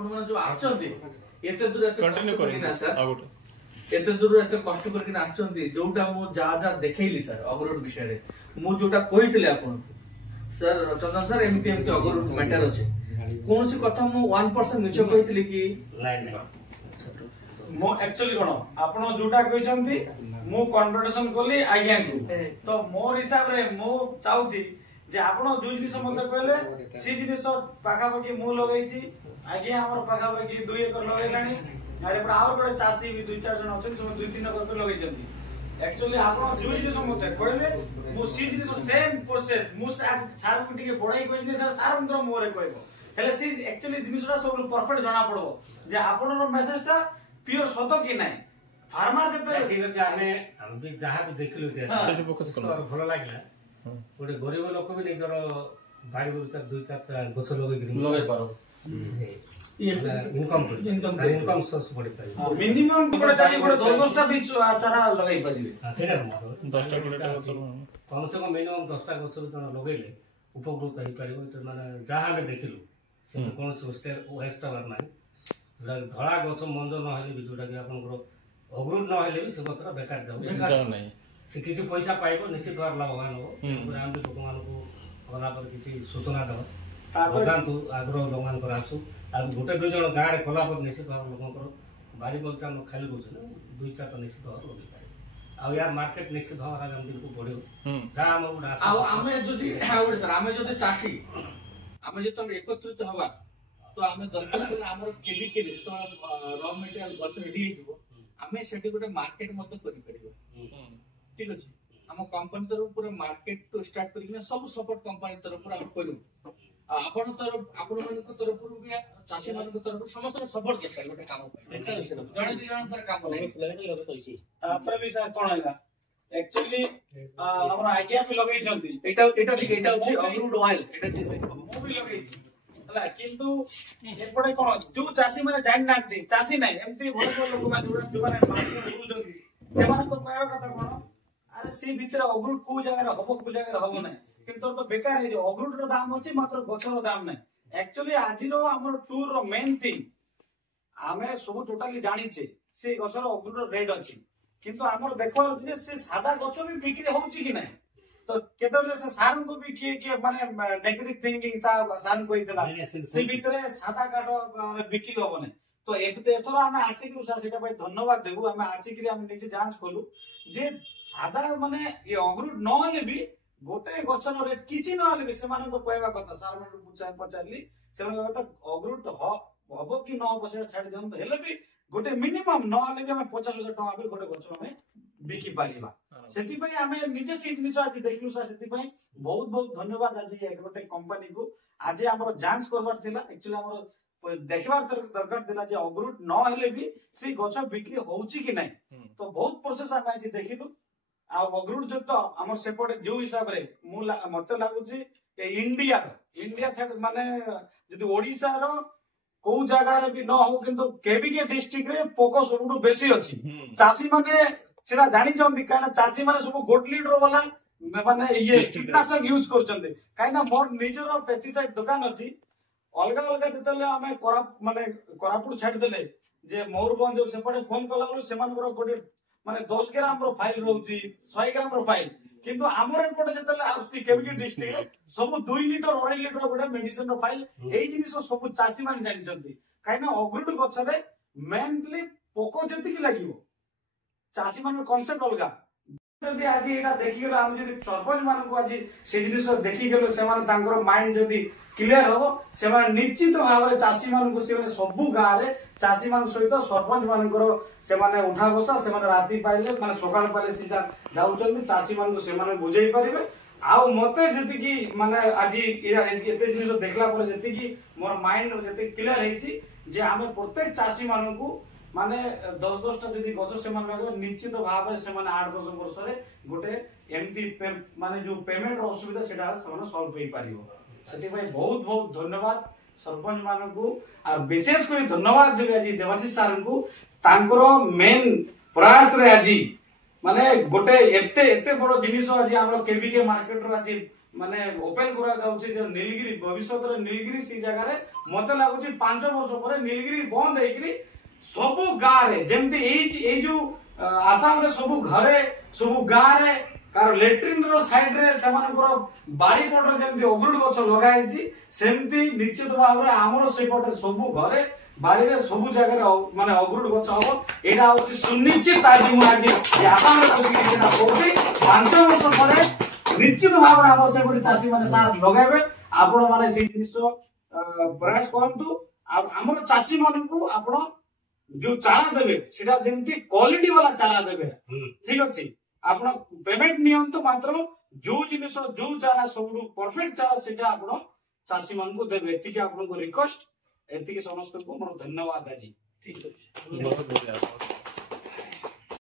आपण माने जो आछंती एते दूर एते कष्ट करकिना सर एते दूर एते कष्ट करकिना आछंती जोटा मु जा जा देखैली सर अगरुड विषय रे मु जोटा कहितले आपण सर चंदन सर एमती एमती अगरुड मैटर अछि कोनसी कथा मु 1% निच कहितली कि मो एक्चुअली कोन आपण जोटा कहिसंती मु कन्वर्सेशन करली आज्ञा को तो मोर हिसाब रे मु चाहूची जे आपण जो जिनिस मते कहले सी जिनिस पाखा पाखी मु लगैची आज्ञा हमर पाखा पाखी 2 एकर लगैलानी अरे पर और बड़े चासी भी 2-4 जन अछन सम 2-3 एकर लगैचंती एक्चुअली आपण जो जिनिस मते कहले मु सी जिनिस सेम प्रोसेस मु सार को टिके बड़ाई कहि सर सार मंत्र मोरे कहबो हेले सी एक्चुअली जिनिसटा सब परफेक्ट जाना पड़बो जे आपनर मेसेजटा प्योर सतो कि नाही फार्मर जते ठीक अछि हम भी जहां भी देखलु ते सेठी फोकस करलो भलो लागला गोटे गरीब लोक भी निजर बाड़ी बगीचा 2-4 गछ लगे पारो इनकम सोर्स पड़ी पारे मिनिमम गोटे चाही गोटे 10-10टा भी चारा लगाई परिबे सेटा मोर 10टा गोटे कम से कम मिनिमम 10टा गछ जन लगेले उपकृत होई पारिबो त माने जहां भी देखलु से कोन वेस्ट हबार नाही धड़ा गछ मंज न हेले भी जोटा कि आपनकर अग्रुड न हेले भी से गछरा बेकार जाउ नहीं से किसी पैसा पाइबो निश्चित भाव लाभवान हो ग्राम के लोक मान को गला पर किसी सूचना दो ताकि आग्रह लोक मान कर आसु आ गोटे 2 जण गां रे कला पर निश्चित भाव लोक कर बाड़ी बगीचा न खाली रहछ 2-4 तो निश्चित भाव लगे पाए आ यार मार्केट निश्चित भाव आगामी दिन को बढ़ियो जा हम आशा आ हमें जदी सर हमें जदी चासी हमें जे तुम एकत्रित हवा तो आमे दरकार पले हमर केबी केबी तो रॉ मटेरियल गछ रेडी हेतिबो आमे सेठी गोटे मार्केट मत करि परिबो ठीक अछि हम कंपनी तरफ पूरा मार्केट तो स्टार्ट करिना सब सपोर्ट कंपनी तरफ पूरा हम करू आपण तरफ आपण मन को तरफ भी चासी मन को तरफ समस्त सपोर्ट दे गोटे काम जणे दि जण पर काम नै तापर भी सर कोन हैला एक्चुअली हमर आइडिया भी लगै जंती एटा अछि अग्रुड ऑयल एटा मु भी लगै छी हला किंतु एपडे कोन जो चासी माने जानि नाथि चासी नै एमती भलो लोक माने जो माने मार्केट बुझंती से माने को कहबा कथा कोन अरे सी भीतर अग्रुड को जगह रे हबो को जगह रे हबो नै किंतु तो बेकार हे अग्रुड रो दाम अछि मात्र गछर दाम नै एक्चुअली आजिरो हमर टूर रो मेन थिंग आमे सब टोटली जानि छे से गछर अग्रुड रो रेट अछि किंतु हमर देखो जे से सादा गछ भी बिक्री होउची कि नै तो केतले से सारन को भी के माने नेगेटिव थिंकिंग सारन को इतला से भीतर सादा काट बिक्री होबो नै तो एथरो हमें आसिक सेटा भाई धन्यवाद देबू हमें आसिक हमें निजे जांच कलु जे सादा माने ये अग्रुड न हले भी गोटे गछर रेट किछि न हले भी से माने को कहबा कथा सार मन पचारली से माने कथा अग्रुड हबो कि न हबो से छाडी देम तो हेले भी गोटे मिनिमम न हले भी हमें 50,000 टका भी गोटे गछ हमें बिकी पारिबा सेति भाई हमें निजे सीट निस आज देखलु सा सेति भाई बहुत बहुत धन्यवाद आज एक गोटे कंपनी को आज हमर जांच करबार थिला एक्चुअली हमर देखबार दरकार थिला जे अग्रुड न हेले भी से गछ बिक्री होउची कि नै तो बहुत प्रोसेस हम आज देखिलु आ अग्रुड जो तो हमर सेपटे जो हिसाब रे मते लागुची इंडिया छाड़ माने जदि ओडिसा रो को जगह रे भी न हो किंतु केबीके डिस्ट्रिक्ट रे पोको सबुटु बेसी अछि चासी माने सेरा जानि चंदी काना चासी माने सब गोट लीटर वाला माने ये कीटनाशक यूज करचंदी काइना मोर निजरो पेस्टिसाइड दुकान अछि अलगा अलगा जतले हमें माने कोरापुर छाड़ देले जे मयूरभंज सेपटे फोन कला से गोटे माने 10 ग्राम रो फाइल रहउची 100 ग्राम रो फाइल किंतु हमर एपटे जतले आसी केबीके डिस्ट्रिक्ट रे सब 2 लीटर 2.5 लीटर गोटे मेडिसिन रो फाइल एई जिनिस सब चासी माने जानि चंदी काइना अग्रुड गछरे मेनली पोको जति कि लागिवो चासी माने कांसेप्ट अलगा जदि आज एटा देखि गेला हम जदि सरपंच मान को आज से जिनिस देखि गेलो से माने तांकर माइंड जदि क्लियर हो से माने निश्चित भाव रे चासी मान को से माने सब गां रे चासी मान सहित सरपंच मानकर से माने उठा बसा से माने राती पाइले माने सकाळ पाइले सीधा जाउचंदी चासी मान को से माने बुझेई परिबे आ मते जति कि माने आज एते जिनिस देखला पर जति कि मोर माइंड जति क्लियर हेची जे हमें प्रत्येक चासी मान को माने 10-10 टा जदि गछ से मान लगे निश्चित भाव से माने 8-10 वर्ष रे गोटे एमती माने जो पेमेंट रो असुविधा सेटा समान सॉल्व होई पारिबो सेति भाई बहुत बहुत धन्यवाद सरपंच मान को आ विशेष कर धन्यवाद देबे आज देवाशीष सर को तांकर मेन प्रयास रे आज माने गोटे एते एते बड़ जिनिस आज हमर केबीके मार्केट रो आज माने ओपन करा जाउची जे नीलगिरी भविष्यत रे नीलगिरी सी जगह रे मते लागुची 5 वर्ष पर नीलगिरी बंद हेकरी सबु गाँ रे जेमती एई जो आसाम रे सबु घरे सबु गाँ रे कार लेट्रिन रो साइड रे सेमानकर बाड़ी पटर जेमती अगरुड गछ लगा हेची सेमती निश्चित भाव रे हमरो सेपटे सबु घरे बाड़ी रे सबु जगह रे माने अगरुड गछ हबो एटा होची सुनिश्चित आज मु आज आसाम रे कोसी जेना कोसी 5 वर्ष परे निश्चित भाव रे हमर सेपटे चासी माने सार लगाइबे आपण माने से जिनिस प्रयास करंतु हमर चासी मानन को आपण जो चारा देबे सेटा जेमती क्वालिटी वाला चारा देबे ठीक अछि आपण पेमेंट नियंतो मात्र जो जिनिस जो चारा सब परफेक्ट चारा सेटा आपण चासी मान को देबे एतिके आपण को रिक्वेस्ट एतिके समस्त को मोर धन्यवाद आजी ठीक अछि बहुत बढ़िया।